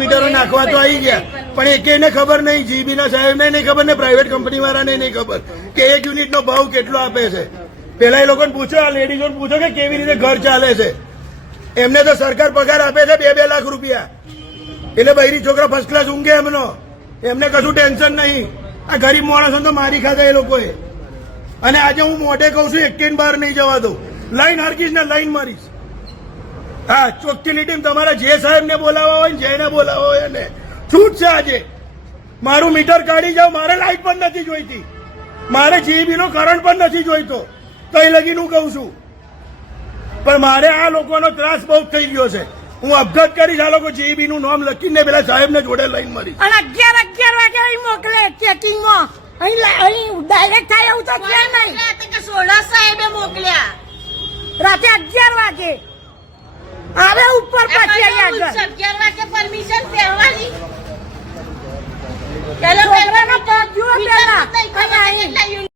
મીટરો નાખવા તો આવી ગયા, પણ એકેયને ખબર નહીં, જીબી ના સાહેબને નહીં ખબર ને પ્રાઇવેટ કંપની વાળાને નહીં ખબર કે એક યુનિટનો ભાવ કેટલો આપે છે. પેલા એ લોકોને પૂછો, આ લેડીઝોને પૂછો કે કેવી રીતે ઘર ચાલે છે. એમને તો સરકાર પગાર આપે છે 2-2 લાખ રૂપિયા, એટલે બૈરી છોકરા ફર્સ્ટ ક્લાસ ઊંઘે એમનો, એમને કશું ટેન્શન નહીં. આ ગરીબ માણસો તો મારી ખાધા એ લોકોએ. અને આજે હું મોઢે કઉ છું, એકેય બહાર નહીં જવા દઉં. લાઈન હરકીશ ને લાઈન મારીશ. હા, ચોખ્ખી લીટી તમારા જે સાહેબ ને બોલાવવા હોય ને જેને બોલાવવા હોય એને છૂટ છે. આજે મારું મીટર કાઢી જાવ, મારે લાઈટ પણ નથી જોઈતી, મારે જીબી નો કરંટ પણ નથી જોઈતો, તો એ લગીન હું કઉ છું. પણ મારે આ લોકોનો ત્રાસ બહુ થઈ ગયો છે. હું અપઘાત કરીશ, આ લોકો જીબી નું નામ લખીને પેલા સાહેબ ને જોડે લાઈન મારીશ. અને 11 વાગે અહીં મોકલે ચેકિંગમાં, અહીં ડાયરેક્ટ થાય એવું તો છે નહીં. સોડા સાહેબે મોકલ્યા રાતે 11 વાગે આવે ઉપર પછી 11 વાગે પરમિશન